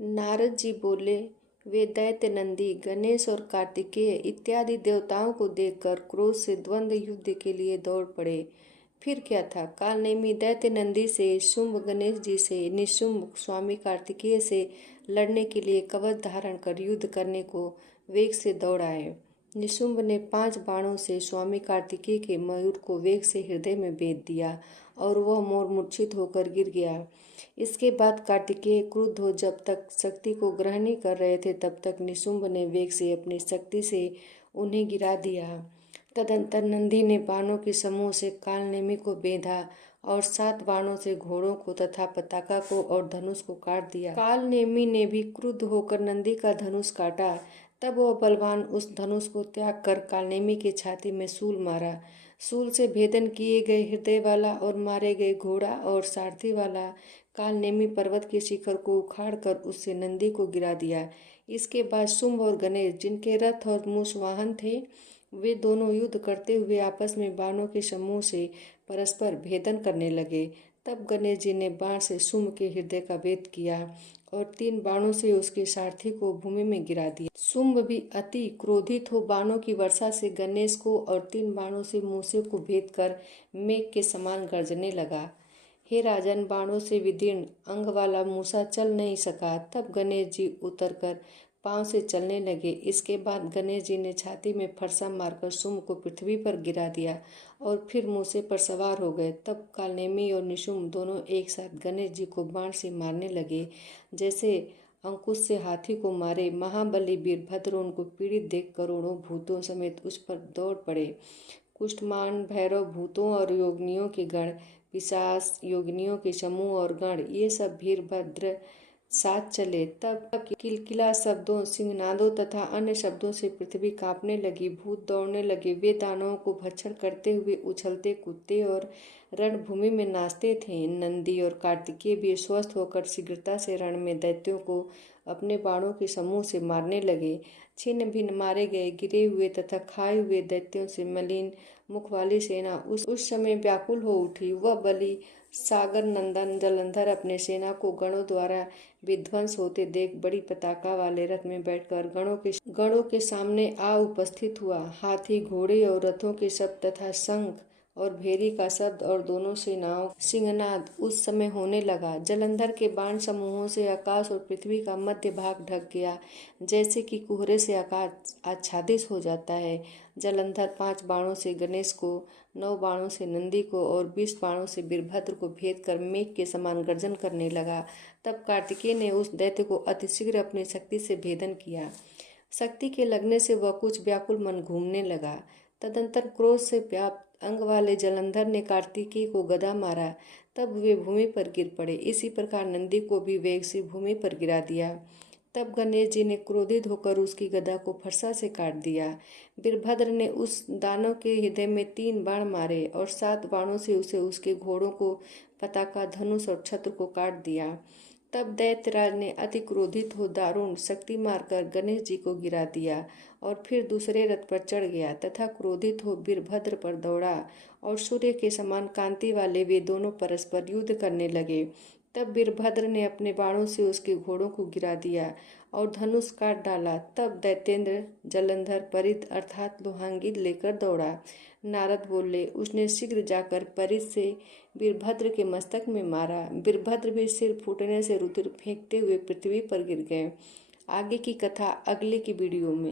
नारद जी बोले, वे दैत्य नंदी, गणेश और कार्तिकेय इत्यादि देवताओं को देखकर क्रोध से द्वंद्व युद्ध के लिए दौड़ पड़े। फिर क्या था, कालनेमी दैत्य नंदी से, शुंभ गणेश जी से, निशुंभ स्वामी कार्तिकेय से लड़ने के लिए कवच धारण कर युद्ध करने को वेग से दौड़ आए। निशुंभ ने 5 बाणों से स्वामी कार्तिकेय के मयूर को वेग से हृदय में बेध दिया और वह मोर मूर्छित होकर गिर गया। इसके बाद कार्तिकेय क्रुद्ध हो जब तक शक्ति को ग्रहण नहीं कर रहे थे तब तक निशुंभ ने वेग से अपनी शक्ति से उन्हें गिरा दिया। तदंतर नंदी ने बाणों के समूह से कालनेमी को बेधा और 7 बाणों से घोड़ों को तथा पताका को और धनुष को काट दिया। कालनेमी ने भी क्रुद्ध होकर नंदी का धनुष काटा। तब वह बलवान उस धनुष को त्याग कर कालनेमी के छाती में शूल मारा। शूल से भेदन किए गए हृदय वाला और मारे गए घोड़ा और सारथी वाला कालनेमी पर्वत के शिखर को उखाड़ कर उससे नंदी को गिरा दिया। इसके बाद शुंभ और गणेश, जिनके रथ और मूष वाहन थे, वे दोनों युद्ध करते हुए आपस में बाणों के समूह से परस्पर भेदन करने लगे। तब गणेश जी ने बाण से शुंभ के हृदय का भेद किया और 3 बाणों से उसके सारथी को भूमि में गिरा दिया। शुंभ भी अति क्रोधित हो बाणों की वर्षा से गणेश को और 3 बाणों से मूसे को भेद कर मेघ के समान गरजने लगा। हे राजन, बाणों से विदीर्ण अंग वाला मूसा चल नहीं सका। तब गणेश जी उतरकर पांव से चलने लगे। इसके बाद गणेश जी ने छाती में फरसा मारकर शुंभ को पृथ्वी पर गिरा दिया और फिर मूसे पर सवार हो गए। तब कालनेमी और निशुंभ दोनों एक साथ गणेश जी को बाण से मारने लगे, जैसे अंकुश से हाथी को मारे। महाबली वीरभद्र उनको पीड़ित देख करोड़ों भूतों समेत उस पर दौड़ पड़े। कुष्ठमान, भैरव, भूतों और योगिनियों के गण, पिशाच, योगिनियों के समूह और गण, ये सब वीरभद्र साथ चले। तब किलकिला शब्दों, सिंहनादों तथा अन्य शब्दों से पृथ्वी कांपने लगी। भूत दौड़ने लगे। वे दानवों को भक्षण करते हुए उछलते कूदते और रणभूमि में नाचते थे। नंदी और कार्तिकेय भी स्वस्थ होकर शीघ्रता से रण में दैत्यों को अपने बाणों के समूह से मारने लगे। छिन्न भिन्न मारे गए, गिरे हुए तथा खाए हुए दैत्यों से मलिन मुख वाली सेना उस समय व्याकुल हो उठी। वह बलि सागर नंदन जलंधर अपने सेना को गणों द्वारा विध्वंस होते देख बड़ी पताका वाले रथ में बैठकर गणों के सामने आ उपस्थित हुआ। हाथी, घोड़े और रथों के शब्द तथा शंख और भेरी का शब्द और दोनों सेनाओं सिंहनाद उस समय होने लगा। जलंधर के बाण समूहों से आकाश और पृथ्वी का मध्य भाग ढक गया, जैसे कि कोहरे से आकाश आच्छादित हो जाता है। जलंधर 5 बाणों से गणेश को, 9 बाणों से नंदी को और 20 बाणों से वीरभद्र को भेद कर मेघ के समान गर्जन करने लगा। तब कार्तिकेय ने उस दैत्य को अतिशीघ्र अपनी शक्ति से भेदन किया। शक्ति के लगने से वह कुछ व्याकुल मन घूमने लगा। तदंतर क्रोध से व्याप्त अंग वाले जलंधर ने कार्तिकेय को गदा मारा। तब वे भूमि पर गिर पड़े। इसी प्रकार नंदी को भी वेग से भूमि पर गिरा दिया। तब गणेश जी ने क्रोधित होकर उसकी गदा को फरसा से काट दिया। वीरभद्र ने उस दानव के हृदय में 3 बाण मारे और 7 बाणों से उसे उसके घोड़ों को, पताका, धनुष और छत्र को काट दिया। तब दैत्यराज ने अति क्रोधित हो दारुण शक्ति मारकर गणेश जी को गिरा दिया और फिर दूसरे रथ पर चढ़ गया तथा क्रोधित हो वीरभद्र पर दौड़ा और सूर्य के समान कांति वाले वे दोनों परस्पर युद्ध करने लगे। तब वीरभद्र ने अपने बाणों से उसके घोड़ों को गिरा दिया और धनुष काट डाला। तब दैत्येंद्र जलंधर परित अर्थात लोहांगी लेकर दौड़ा। नारद बोले, उसने शीघ्र जाकर परित से वीरभद्र के मस्तक में मारा। वीरभद्र भी सिर फूटने से रुधिर फेंकते हुए पृथ्वी पर गिर गए। आगे की कथा अगले की वीडियो में।